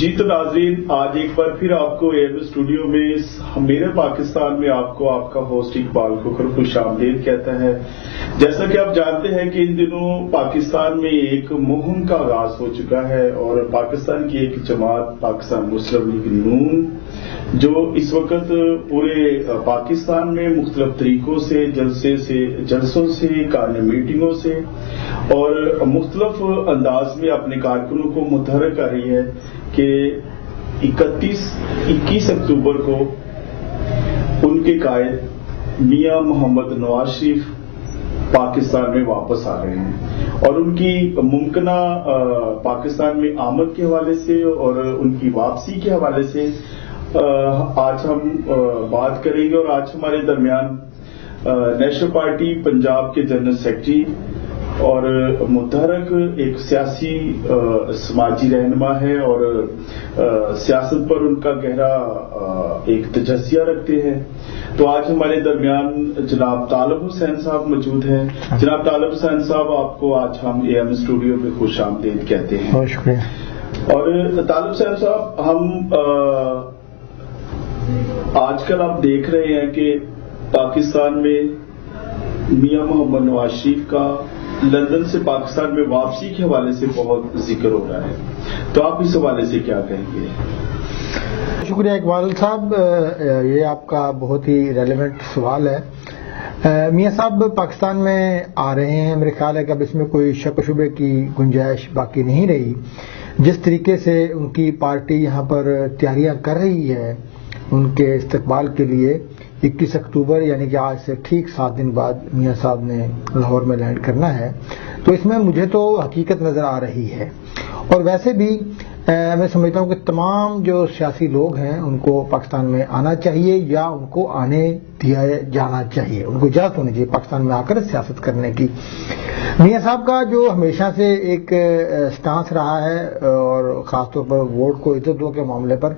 جی تو ناظرین، آج ایک بار پھر آپ کو اے ایم اسٹوڈیو میں میرے پاکستان میں آپ کو آپ کا ہوسٹ اقبال کھوکھر خوش آمدید کہتا ہے۔ جیسا کہ آپ جانتے ہیں کہ ان دنوں پاکستان میں ایک مہم کا آغاز ہو چکا ہے اور پاکستان کی ایک جماعت پاکستان مسلم لیگ نون جو اس وقت پورے پاکستان میں مختلف طریقوں سے جلسوں سے میٹنگوں سے اور مختلف انداز میں اپنے کارکنوں کو متحرک کر رہی ہے کہ 21 اکتوبر کو ان کے قائد میاں محمد نواز شریف پاکستان میں واپس آ رہے ہیں اور ان کی ممکنہ پاکستان میں آمد کے حوالے سے اور ان کی واپسی کے حوالے سے آج ہم بات کریں گے۔ اور آج ہمارے درمیان نیشنل پارٹی پنجاب کے جنرل سیکرٹری اور متحرک ایک سیاسی سماجی رہنما ہے اور سیاست پر ان کا گہرا ایک تجزیہ رکھتے ہیں۔ تو آج ہمارے درمیان جناب طالب حسین صاحب موجود ہیں۔ جناب طالب حسین صاحب، آپ کو آج ہم اے ایم اسٹوڈیو میں خوش آمدید کہتے ہیں۔ بہت شکریہ۔ اور طالب حسین صاحب، ہم آج کل آپ دیکھ رہے ہیں کہ پاکستان میں میاں محمد نواز شریف کا لندن سے پاکستان میں واپسی کے حوالے سے بہت ذکر ہو رہا ہے، تو آپ اس حوالے سے کیا کہیں گے؟ شکریہ اقبال صاحب، یہ آپ کا بہت ہی ریلیونٹ سوال ہے۔ میاں صاحب پاکستان میں آ رہے ہیں، میرے خیال ہے کہ اب اس میں کوئی شک و شبے کی گنجائش باقی نہیں رہی۔ جس طریقے سے ان کی پارٹی یہاں پر تیاریاں کر رہی ہے ان کے استقبال کے لیے، 21 اکتوبر یعنی کہ آج سے ٹھیک 7 دن بعد میاں صاحب نے لاہور میں لینڈ کرنا ہے، تو اس میں مجھے تو حقیقت نظر آ رہی ہے۔ اور ویسے بھی میں سمجھتا ہوں کہ تمام جو سیاسی لوگ ہیں ان کو پاکستان میں آنا چاہیے یا ان کو آنے دیا جانا چاہیے، ان کو اجازت ہونی چاہیے پاکستان میں آ کر سیاست کرنے کی۔ میاں صاحب کا جو ہمیشہ سے ایک سٹانس رہا ہے اور خاص طور پر ووٹ کو عزت دو کے معاملے پر،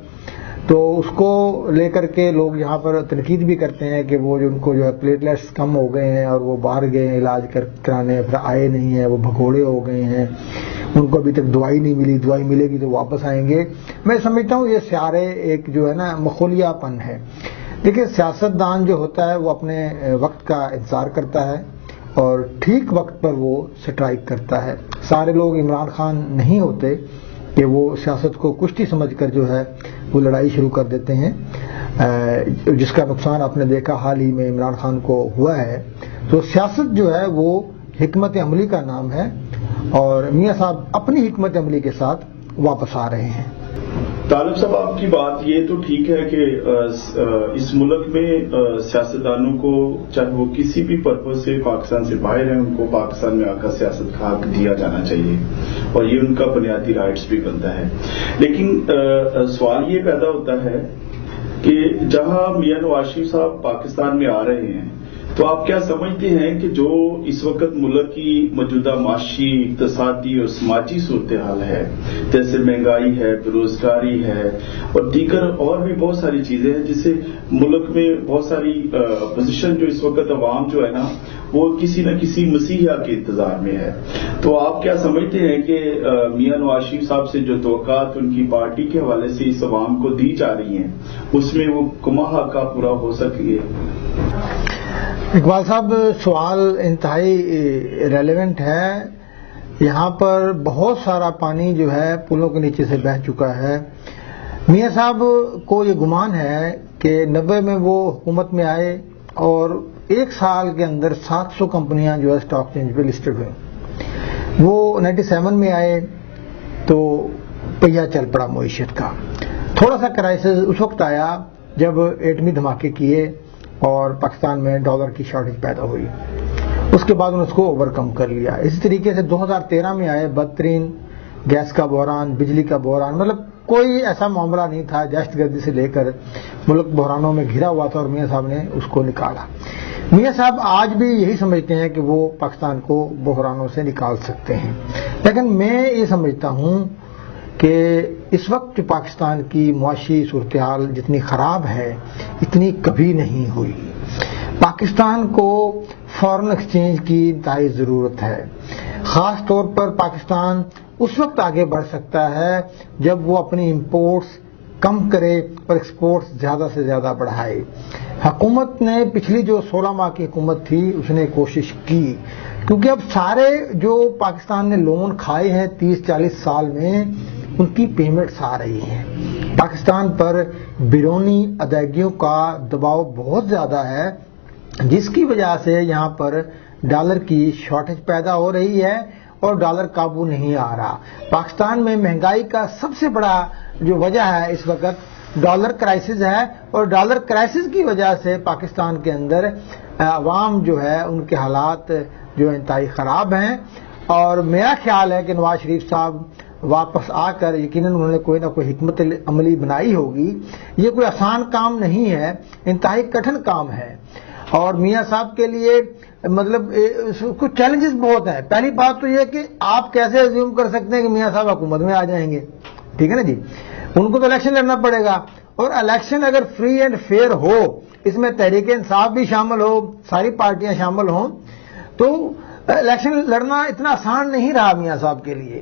تو اس کو لے کر کے لوگ یہاں پر تنقید بھی کرتے ہیں کہ وہ جو ان کو جو ہے پلیٹلیٹس کم ہو گئے ہیں اور وہ باہر گئے ہیں علاج کرانے، پھر آئے نہیں ہیں، وہ بھگوڑے ہو گئے ہیں، ان کو ابھی تک دوائی نہیں ملی، دوائی ملے گی تو واپس آئیں گے۔ میں سمجھتا ہوں یہ سارے ایک جو ہے نا مخولیہ پن ہے۔ دیکھیں، سیاست دان جو ہوتا ہے وہ اپنے وقت کا انتظار کرتا ہے اور ٹھیک وقت پر وہ سٹرائک کرتا ہے۔ سارے لوگ عمران خان نہیں ہوتے کہ وہ سیاست کو کشتی سمجھ کر جو ہے وہ لڑائی شروع کر دیتے ہیں، جس کا نقصان آپ نے دیکھا حال ہی میں عمران خان کو ہوا ہے۔ تو سیاست جو ہے وہ حکمت عملی کا نام ہے اور میاں صاحب اپنی حکمت عملی کے ساتھ واپس آ رہے ہیں۔ طالب صاحب، آپ کی بات یہ تو ٹھیک ہے کہ اس ملک میں سیاستدانوں کو چاہے وہ کسی بھی پرپز سے پاکستان سے باہر ہیں، ان کو پاکستان میں آ کر سیاست کا حق دیا جانا چاہیے اور یہ ان کا بنیادی رائٹس بھی بنتا ہے۔ لیکن سوال یہ پیدا ہوتا ہے کہ جہاں میاں نواز شریف صاحب پاکستان میں آ رہے ہیں تو آپ کیا سمجھتے ہیں کہ جو اس وقت ملک کی موجودہ معاشی، اقتصادی اور سماجی صورتحال ہے، جیسے مہنگائی ہے، بے روزگاری ہے اور دیگر اور بھی بہت ساری چیزیں ہیں، جس سے ملک میں بہت ساری پوزیشن جو اس وقت عوام جو ہے نا وہ کسی نہ کسی مسیحا کے انتظار میں ہے، تو آپ کیا سمجھتے ہیں کہ میاں نواز شریف صاحب سے جو توقعات ان کی پارٹی کے حوالے سے اس عوام کو دی جا رہی ہیں اس میں وہ کما کا پورا ہو سکے؟ اقبال صاحب، سوال انتہائی ریلیونٹ ہے۔ یہاں پر بہت سارا پانی جو ہے پلوں کے نیچے سے بہہ چکا ہے۔ میاں صاحب کو یہ گمان ہے کہ 90 میں وہ حکومت میں آئے اور 1 سال کے اندر 700 کمپنیاں جو ہے اسٹاک چینج پہ لسٹڈ ہوئیں۔ وہ 97 میں آئے تو پہیا چل پڑا معیشت کا۔ تھوڑا سا کرائسس اس وقت آیا جب ایٹمی دھماکے کیے اور پاکستان میں ڈالر کی شارٹیج پیدا ہوئی، اس کے بعد انہوں نے اس کو اوور کم کر لیا۔ اسی طریقے سے 2013 میں آئے بدترین گیس کا بحران، بجلی کا بحران، مطلب کوئی ایسا معاملہ نہیں تھا، دہشت گردی سے لے کر ملک بحرانوں میں گھرا ہوا تھا اور میاں صاحب نے اس کو نکالا۔ میاں صاحب آج بھی یہی سمجھتے ہیں کہ وہ پاکستان کو بحرانوں سے نکال سکتے ہیں، لیکن میں یہ سمجھتا ہوں کہ اس وقت جو پاکستان کی معاشی صورتحال جتنی خراب ہے اتنی کبھی نہیں ہوئی۔ پاکستان کو فارن ایکسچینج کی انتہائی ضرورت ہے، خاص طور پر پاکستان اس وقت آگے بڑھ سکتا ہے جب وہ اپنی امپورٹس کم کرے اور ایکسپورٹس زیادہ سے زیادہ بڑھائے. حکومت نے پچھلی جو 16 ماہ کی حکومت تھی اس نے کوشش کی، کیونکہ اب سارے جو پاکستان نے لون کھائے ہیں 30-40 سال میں ان کی پیمنٹس آ رہی ہیں. پاکستان پر بیرونی ادائیگیوں کا دباؤ بہت زیادہ ہے، جس کی وجہ سے یہاں پر ڈالر کی شارٹیج پیدا ہو رہی ہے اور ڈالر قابو نہیں آ رہا. پاکستان میں مہنگائی کا سب سے بڑا جو وجہ ہے اس وقت ڈالر کرائسس ہے، اور ڈالر کرائسس کی وجہ سے پاکستان کے اندر عوام جو ہے ان کے حالات جو انتہائی خراب ہیں. اور میرا خیال ہے کہ نواز شریف صاحب واپس آ کر یقیناً انہوں نے کوئی نہ کوئی حکمت عملی بنائی ہوگی. یہ کوئی آسان کام نہیں ہے، انتہائی کٹھن کام ہے، اور میاں صاحب کے لیے مطلب کچھ چیلنجز بہت ہیں. پہلی بات تو یہ کہ آپ کیسے ازیوم کر سکتے ہیں کہ میاں صاحب حکومت میں آ جائیں گے؟ ٹھیک ہے نا جی، ان کو تو الیکشن لڑنا پڑے گا، اور الیکشن اگر فری اینڈ فیئر ہو، اس میں تحریک انصاف بھی شامل ہو، ساری پارٹیاں شامل ہوں، تو الیکشن لڑنا اتنا آسان نہیں رہا میاں صاحب کے لیے.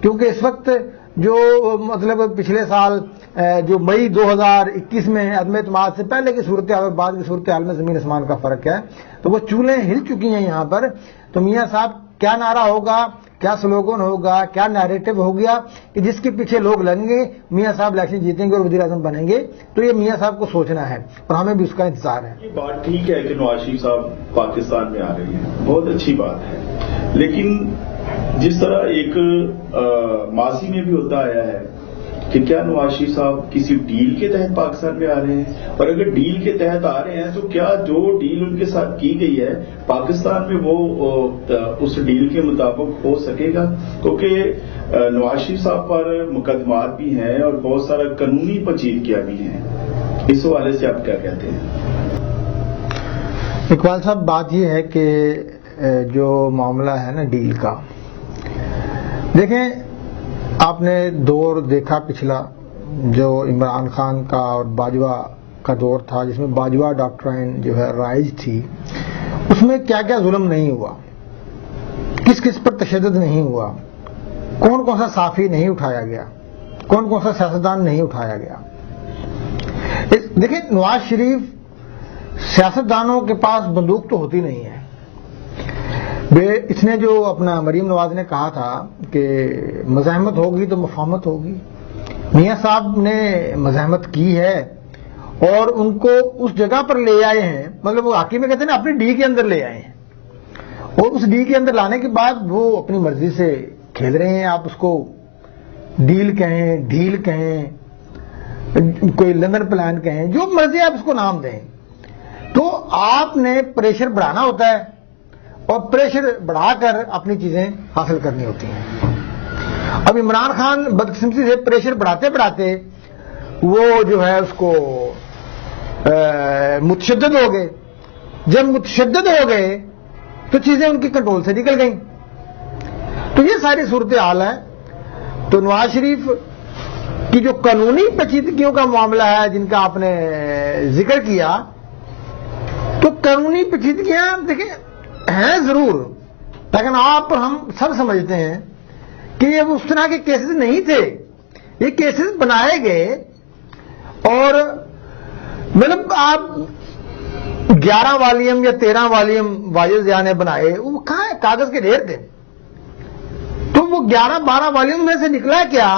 کیونکہ اس وقت جو مطلب پچھلے سال جو مئی 2021 میں عدم اعتماد سے پہلے کی صورتحال اور بعد کی صورتحال میں زمین آسمان کا فرق ہے، تو وہ چولہیں ہل چکی ہیں یہاں پر. تو میاں صاحب کیا نعرہ ہوگا، کیا سلوگن ہوگا، کیا نیریٹو ہو گیا کہ جس کے پیچھے لوگ لگیں گے، میاں صاحب الیکشن جیتیں گے اور وزیر اعظم بنیں گے. تو یہ میاں صاحب کو سوچنا ہے اور ہمیں بھی اس کا انتظار ہے. یہ بات ٹھیک ہے کہ نواز شریف صاحب پاکستان میں آ رہی ہیں، بہت اچھی بات ہے، لیکن جس طرح ایک ماضی میں بھی ہوتا آیا ہے کہ کیا نواز شریف صاحب کسی ڈیل کے تحت پاکستان میں آ رہے ہیں، اور اگر ڈیل کے تحت آ رہے ہیں تو کیا جو ڈیل ان کے ساتھ کی گئی ہے پاکستان میں وہ اس ڈیل کے مطابق ہو سکے گا؟ کیونکہ نواز شریف صاحب پر مقدمات بھی ہیں اور بہت سارا قانونی پیچیدگیاں بھی ہیں. اس حوالے سے آپ کیا کہتے ہیں؟ اقبال صاحب، بات یہ ہے کہ جو معاملہ ہے نا ڈیل کا، دیکھیں آپ نے دور دیکھا پچھلا جو عمران خان کا اور باجوہ کا دور تھا، جس میں باجوہ ڈاکٹرائن جو ہے رائج تھی، اس میں کیا کیا ظلم نہیں ہوا، کس کس پر تشدد نہیں ہوا، کون کون سا صحافی نہیں اٹھایا گیا، کون کون سا سیاستدان نہیں اٹھایا گیا. دیکھیں نواز شریف سیاستدانوں کے پاس بندوق تو ہوتی نہیں ہے. اس نے جو اپنا مریم نواز نے کہا تھا کہ مزاحمت ہوگی تو مفاہمت ہوگی، میاں صاحب نے مزاحمت کی ہے اور ان کو اس جگہ پر لے آئے ہیں، مطلب وہ حقیقی میں کہتے ہیں نا اپنی ڈی کے اندر لے آئے ہیں، اور اس ڈی کے اندر لانے کے بعد وہ اپنی مرضی سے کھیل رہے ہیں. آپ اس کو ڈیل کہیں، ڈھیل کہیں، کوئی لندن پلان کہیں، جو مرضی آپ اس کو نام دیں. تو آپ نے پریشر بڑھانا ہوتا ہے اور پریشر بڑھا کر اپنی چیزیں حاصل کرنی ہوتی ہیں. اب عمران خان بدقسمتی سے پریشر بڑھاتے بڑھاتے وہ جو ہے اس کو متشدد ہو گئے. جب متشدد ہو گئے تو چیزیں ان کی کنٹرول سے نکل گئیں. تو یہ ساری صورتحال ہے. تو نواز شریف کی جو قانونی پیچیدگیوں کا معاملہ ہے جن کا آپ نے ذکر کیا، تو قانونی پیچیدگیاں دیکھیں ہیں ضرور، لیکن آپ ہم سب سمجھتے ہیں کہ یہ اس طرح کے کیسز نہیں تھے. یہ کیسز بنائے گئے اور مطلب آپ 11 والیم یا 13 والیم واجد ضیاء نے بنائے، وہ کہاں ہے؟ کاغذ کے ڈھیر تھے. تو وہ 11-12 والیم میں سے نکلا کیا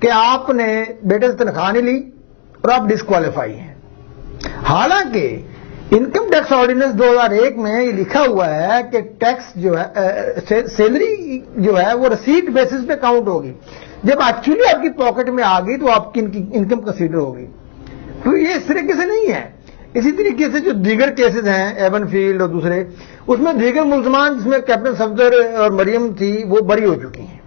کہ آپ نے بیٹے سے تنخواہ نہیں لی اور آپ ڈسکوالیفائی ہیں. حالانکہ انکم ٹیکس آرڈیننس 2001 میں یہ لکھا ہوا ہے کہ ٹیکس جو ہے سیلری جو ہے وہ ریسیٹ بیسس پہ کاؤنٹ ہوگی. جب ایکچولی آپ کی پاکٹ میں آ گئی تو آپ کی انکم کنسیڈر ہوگی. تو یہ اس طریقے سے نہیں ہے. اسی طریقے سے جو دیگر کیسز ہیں ایون فیلڈ اور دوسرے، اس میں دیگر ملزمان جس میں کیپٹن صفدر اور مریم تھی وہ بری ہو چکی ہیں.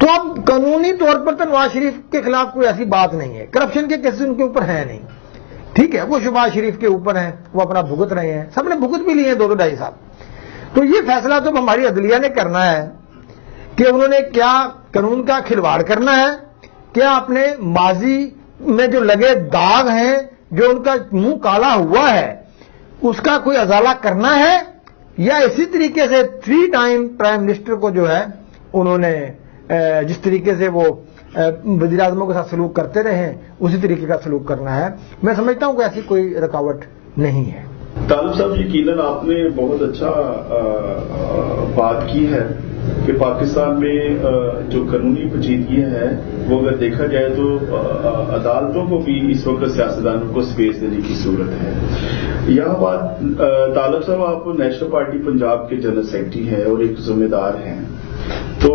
تو اب قانونی طور پر تو نواز شریف کے خلاف کوئی ایسی بات نہیں ہے. کرپشن کے کیسز ان کے اوپر ہیں نہیں، ٹھیک ہے، وہ شہباز شریف کے اوپر ہیں، وہ اپنا بھگت رہے ہیں، سب نے بھگت بھی لی ہیں 2-2.5 سال. تو یہ فیصلہ تو ہماری عدلیہ نے کرنا ہے کہ انہوں نے کیا قانون کا کھلواڑ کرنا ہے، کیا اپنے ماضی میں جو لگے داغ ہیں، جو ان کا منہ کالا ہوا ہے، اس کا کوئی ازالہ کرنا ہے، یا اسی طریقے سے 3 ٹائم پرائم منسٹر کو جو ہے انہوں نے جس طریقے سے وہ وزیر اعظموں کے ساتھ سلوک کرتے رہے ہیں اسی طریقے کا سلوک کرنا ہے. میں سمجھتا ہوں کہ ایسی کوئی رکاوٹ نہیں ہے. طالب صاحب یقیناً آپ نے بہت اچھا بات کی ہے کہ پاکستان میں جو قانونی پیچیدگیاں ہیں وہ اگر دیکھا جائے تو عدالتوں کو بھی اس وقت سیاستدانوں کو اسپیس دینے کی صورت ہے. یہاں بات طالب صاحب آپ نیشنل پارٹی پنجاب کے جنرل سیکرٹری ہیں اور ایک ذمہ دار ہیں, تو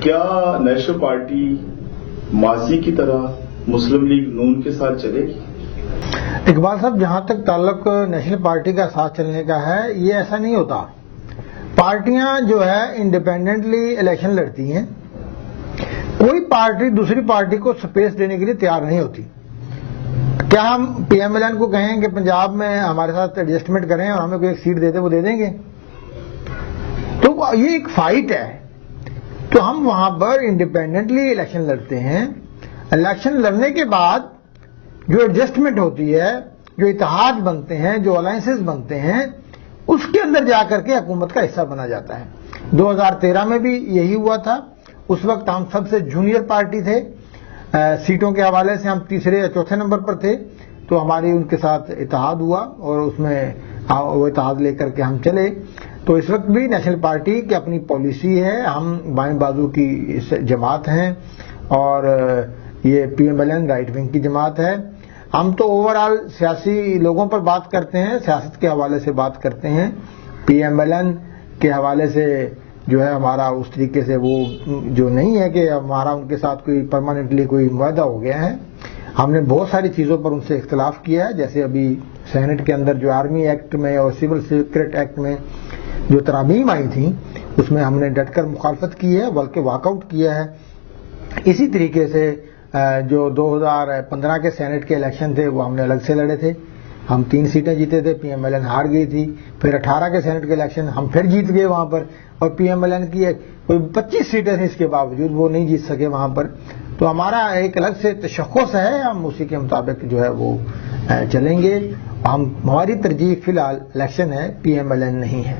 کیا نیشنل پارٹی ماضی کی طرح مسلم لیگ نون کے ساتھ چلے گی؟ اقبال صاحب, جہاں تک تعلق نیشنل پارٹی کا ساتھ چلنے کا ہے یہ ایسا نہیں ہوتا. پارٹیاں جو ہے انڈیپینڈنٹلی الیکشن لڑتی ہیں, کوئی پارٹی دوسری پارٹی کو سپیس دینے کے لیے تیار نہیں ہوتی. کیا ہم پی ایم ایل این کو کہیں کہ پنجاب میں ہمارے ساتھ ایڈجسٹمنٹ کریں اور ہمیں کوئی ایک سیٹ دے دے وہ دے دیں گے؟ تو یہ ایک فائٹ ہے. تو ہم وہاں پر انڈیپینڈنٹلی الیکشن لڑتے ہیں. الیکشن لڑنے کے بعد جو ایڈجسٹمنٹ ہوتی ہے, جو اتحاد بنتے ہیں, جو الائنسز بنتے ہیں, اس کے اندر جا کر کے حکومت کا حصہ بنا جاتا ہے. 2013 میں بھی یہی ہوا تھا. اس وقت ہم سب سے جونیئر پارٹی تھے, سیٹوں کے حوالے سے ہم تیسرے یا چوتھے نمبر پر تھے, تو ہماری ان کے ساتھ اتحاد ہوا اور اس میں وہ اتحاد لے کر کے ہم چلے. تو اس وقت بھی نیشنل پارٹی کی اپنی پالیسی ہے, ہم بائیں بازو کی جماعت ہیں اور یہ P M L N right wing کی جماعت ہے. ہم تو اوور آل سیاسی لوگوں پر بات کرتے ہیں, سیاست کے حوالے سے بات کرتے ہیں. پی ایم ایل این کے حوالے سے جو ہے ہمارا اس طریقے سے وہ جو نہیں ہے کہ ہمارا ان کے ساتھ کوئی پرماننٹلی کوئی معاہدہ ہو گیا ہے. ہم نے بہت ساری چیزوں پر ان سے اختلاف کیا ہے, جیسے ابھی سینٹ کے اندر جو آرمی ایکٹ میں اور سول سیکرٹ ایکٹ میں جو ترامیم آئی تھیں اس میں ہم نے ڈٹ کر مخالفت کی ہے, بلکہ واک آؤٹ کیا ہے. اسی طریقے سے جو 2015 کے سینٹ کے الیکشن تھے وہ ہم نے الگ سے لڑے تھے, ہم 3 سیٹیں جیتے تھے, پی ایم ایل این ہار گئی تھی. پھر 18 کے سینٹ کے الیکشن ہم پھر جیت گئے وہاں پر, اور پی ایم ایل این کی کوئی 25 سیٹیں تھیں, اس کے باوجود وہ نہیں جیت سکے وہاں پر. تو ہمارا ایک الگ سے تشخص ہے, ہم اسی کے مطابق جو ہے وہ چلیں گے. ہماری ترجیح فی الحال الیکشن ہے, پی ایم ایل این نہیں ہے.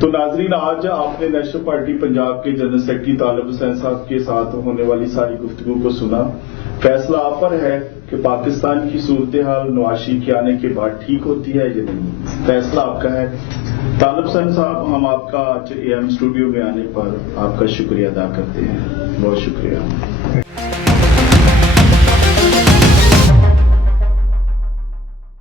تو ناظرین, آج آپ نے نیشنل پارٹی پنجاب کے جنرل سیکرٹری طالب حسین صاحب کے ساتھ ہونے والی ساری گفتگو کو سنا. فیصلہ آپ پر ہے کہ پاکستان کی صورتحال نواز شریف کے آنے کے بعد ٹھیک ہوتی ہے یا نہیں, فیصلہ آپ کا ہے. طالب حسین صاحب, ہم آپ کا آج اے ایم اسٹوڈیو میں آنے پر آپ کا شکریہ ادا کرتے ہیں. بہت شکریہ.